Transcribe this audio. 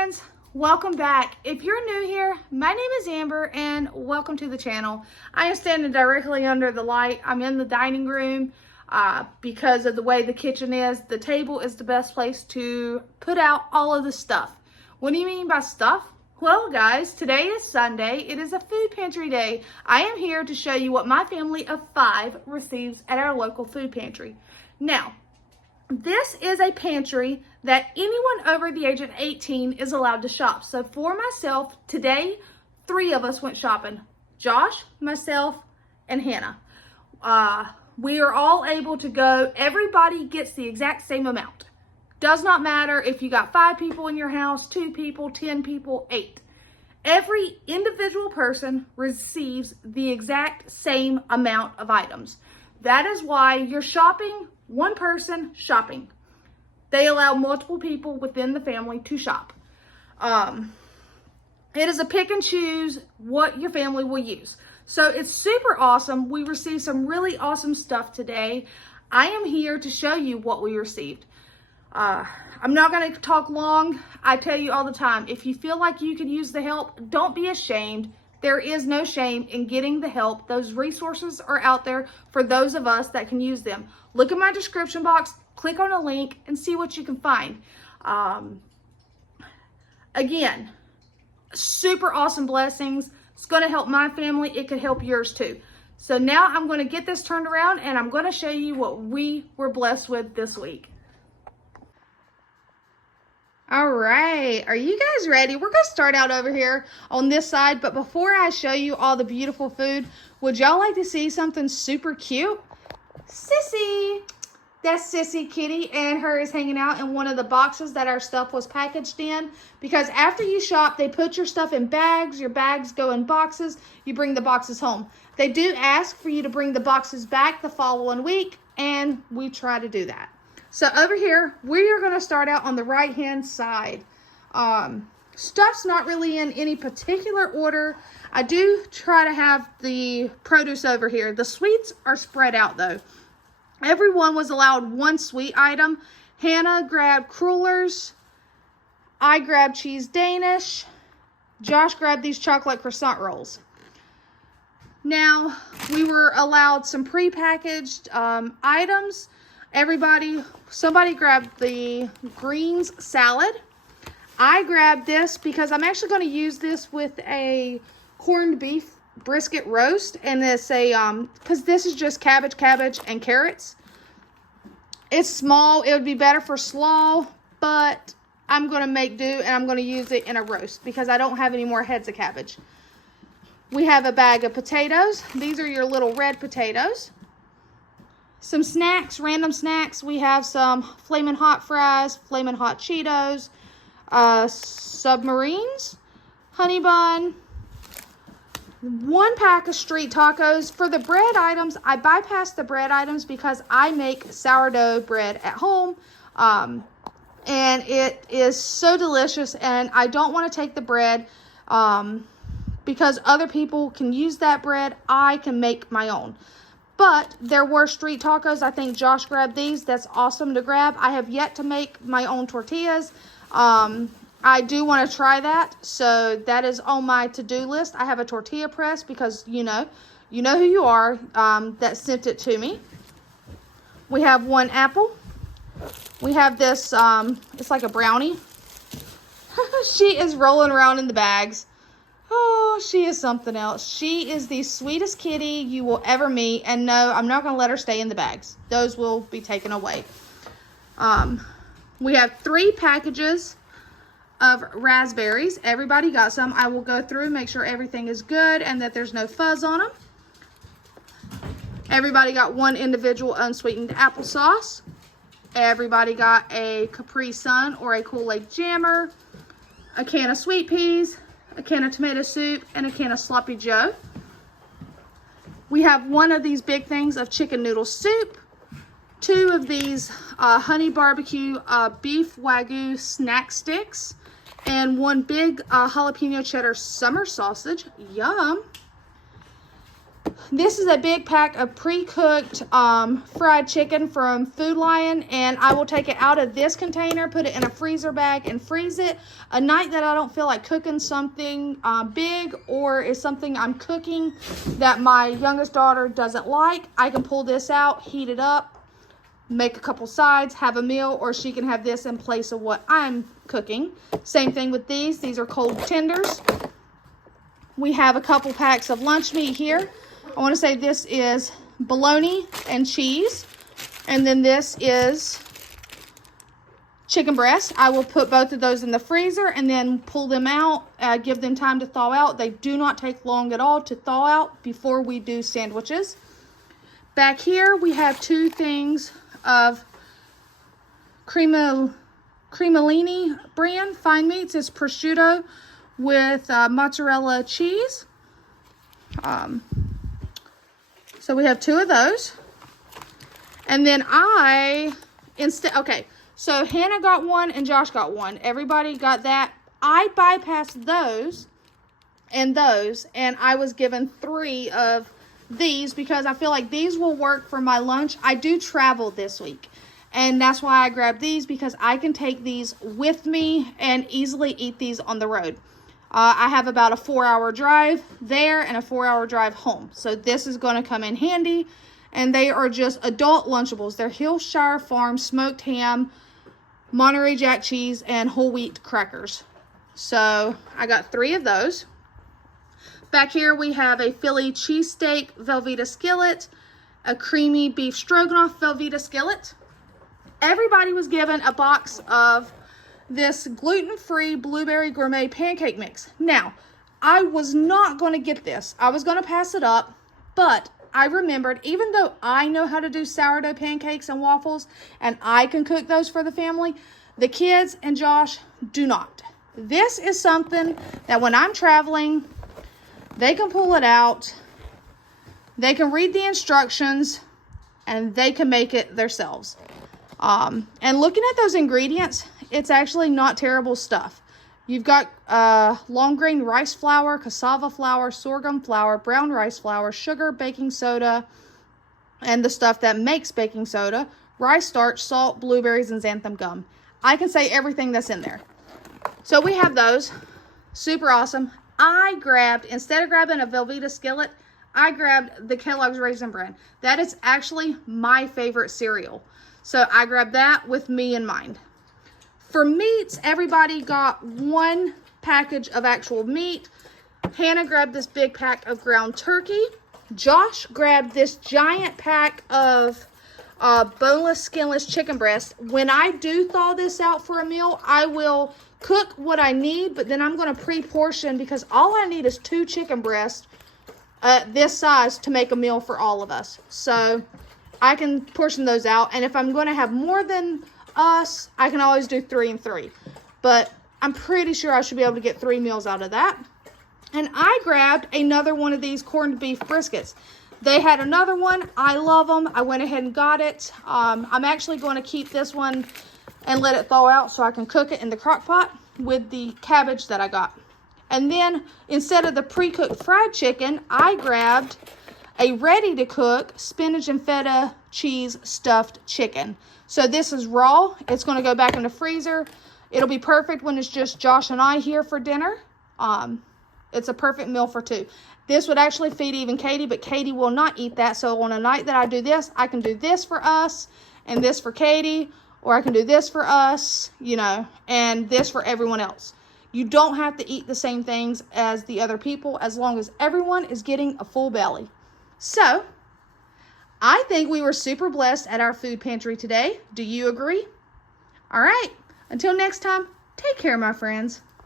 friends, welcome back. If you're new here, my name is Amber and welcome to the channel. I am standing directly under the light. I'm in the dining room because of the way the kitchen is. The table is the best place to put out all of the stuff. What do you mean by stuff? Well guys, today is Sunday. It is a food pantry day. I am here to show you what my family of 5 receives at our local food pantry. Now, this is a pantry that anyone over the age of 18 is allowed to shop. So for myself, today, 3 of us went shopping. Josh, myself, and Hannah. We are all able to go. Everybody gets the exact same amount. Does not matter if you got 5 people in your house, 2 people, 10 people, 8. Every individual person receives the exact same amount of items. That is why you're shopping one person shopping. They allow multiple people within the family to shop. It is a pick and choose what your family will use. So it's super awesome. We received some really awesome stuff today. I am here to show you what we received. I'm not going to talk long. I tell you all the time, if you feel like you could use the help, don't be ashamed. There is no shame in getting the help. Those resources are out there for those of us that can use them. Look at my description box, click on a link, and see what you can find. Again, super awesome blessings. It's going to help my family. It could help yours too. So now I'm going to get this turned around and I'm going to show you what we were blessed with this week. All right, are you guys ready? We're gonna start out over here on this side, but before I show you all the beautiful food, would y'all like to see something super cute? Sissy, that's Sissy Kitty, and her is hanging out in one of the boxes that our stuff was packaged in, because after you shop, they put your stuff in bags, your bags go in boxes, you bring the boxes home. They do ask for you to bring the boxes back the following week, and we try to do that. So over here, we are going to start out on the right-hand side. Stuff's not really in any particular order. I do try to have the produce over here. The sweets are spread out, though. Everyone was allowed one sweet item. Hannah grabbed crullers. I grabbed cheese Danish. Josh grabbed these chocolate croissant rolls. Now, we were allowed some prepackaged items. Somebody grabbed the greens salad. I grabbed this because I'm actually going to use this with a corned beef brisket roast, and it's because this is just cabbage, and carrots. It's small. It would be better for slaw, but I'm going to make do, and I'm going to use it in a roast because I don't have any more heads of cabbage. We have a bag of potatoes. These are your little red potatoes. Some snacks, random snacks. We have some Flamin' Hot fries, Flamin' Hot Cheetos, submarines, honey bun, 1 pack of street tacos. For the bread items, I bypassed the bread items because I make sourdough bread at home, and it is so delicious, and I don't want to take the bread because other people can use that bread. I can make my own. But there were street tacos. I think Josh grabbed these. That's awesome to grab. I have yet to make my own tortillas. I do want to try that. So that is on my to-do list. I have a tortilla press because, you know who you are, that sent it to me. We have 1 apple. We have this, it's like a brownie. She is rolling around in the bags. Oh, she is something else. She is the sweetest kitty you will ever meet. And no, I'm not going to let her stay in the bags. Those will be taken away. We have 3 packages of raspberries. Everybody got some. I will go through, make sure everything is good and that there's no fuzz on them. Everybody got 1 individual unsweetened applesauce. Everybody got a Capri Sun or a Kool-Aid Jammer, a can of sweet peas, a can of tomato soup, and a can of Sloppy Joe. We have 1 of these big things of chicken noodle soup, 2 of these honey barbecue beef Wagyu snack sticks, and 1 big jalapeno cheddar summer sausage. Yum. This is a big pack of pre-cooked fried chicken from Food Lion, and I will take it out of this container, put it in a freezer bag, and freeze it. A night that I don't feel like cooking something big, or is something I'm cooking that my youngest daughter doesn't like, I can pull this out, heat it up, make a couple sides, have a meal, or she can have this in place of what I'm cooking. Same thing with these. These are cold tenders. We have a couple packs of lunch meat here. I want to say this is bologna and cheese. And then this is chicken breast. I will put both of those in the freezer and then pull them out, give them time to thaw out. They do not take long at all to thaw out before we do sandwiches. Back here we have two things of Cremolini brand fine meats. It's prosciutto with mozzarella cheese. So we have two of those. And then so Hannah got one and Josh got one. Everybody got that. I bypassed those, and I was given 3 of these because I feel like these will work for my lunch. I do travel this week, and that's why I grabbed these, because I can take these with me and easily eat these on the road. I have about a 4-hour drive there and a 4-hour drive home. So this is going to come in handy. And they are just adult Lunchables. They're Hillshire Farm smoked ham, Monterey Jack cheese, and whole wheat crackers. So I got 3 of those. Back here we have a Philly cheesesteak Velveeta skillet, a creamy beef stroganoff Velveeta skillet. Everybody was given a box of this gluten-free blueberry gourmet pancake mix. Now, I was not going to get this. I was going to pass it up, but I remembered, even though I know how to do sourdough pancakes and waffles, and I can cook those for the family, the kids and Josh do not. This is something that when I'm traveling, they can pull it out, they can read the instructions, and they can make it themselves. And looking at those ingredients, it's actually not terrible stuff. You've got long grain rice flour, cassava flour, sorghum flour, brown rice flour, sugar, baking soda, and the stuff that makes baking soda, rice starch, salt, blueberries, and xanthan gum. I can say everything that's in there. So we have those. Super awesome. I grabbed, instead of grabbing a Velveeta skillet, I grabbed the Kellogg's Raisin Bran. That is actually my favorite cereal. So I grabbed that with me in mind. For meats, everybody got 1 package of actual meat. Hannah grabbed this big pack of ground turkey. Josh grabbed this giant pack of boneless, skinless chicken breast. When I do thaw this out for a meal, I will cook what I need, but then I'm going to pre-portion, because all I need is 2 chicken breasts this size to make a meal for all of us. So I can portion those out, and if I'm going to have more than us, I can always do 3 and 3, but I'm pretty sure I should be able to get 3 meals out of that. And I grabbed another one of these corned beef briskets. They had another one. I love them. I went ahead and got it. I'm actually going to keep this one and let it thaw out so I can cook it in the crock pot with the cabbage that I got. And then instead of the pre-cooked fried chicken, I grabbed a ready-to-cook spinach and feta cheese stuffed chicken. So this is raw. It's going to go back in the freezer. It'll be perfect when it's just Josh and I here for dinner. It's a perfect meal for 2. This would actually feed even Katie, but Katie will not eat that. So on a night that I do this, I can do this for us and this for Katie, or I can do this for us, you know, and this for everyone else. You don't have to eat the same things as the other people as long as everyone is getting a full belly. So I think we were super blessed at our food pantry today. Do you agree? All right. Until next time, take care, my friends.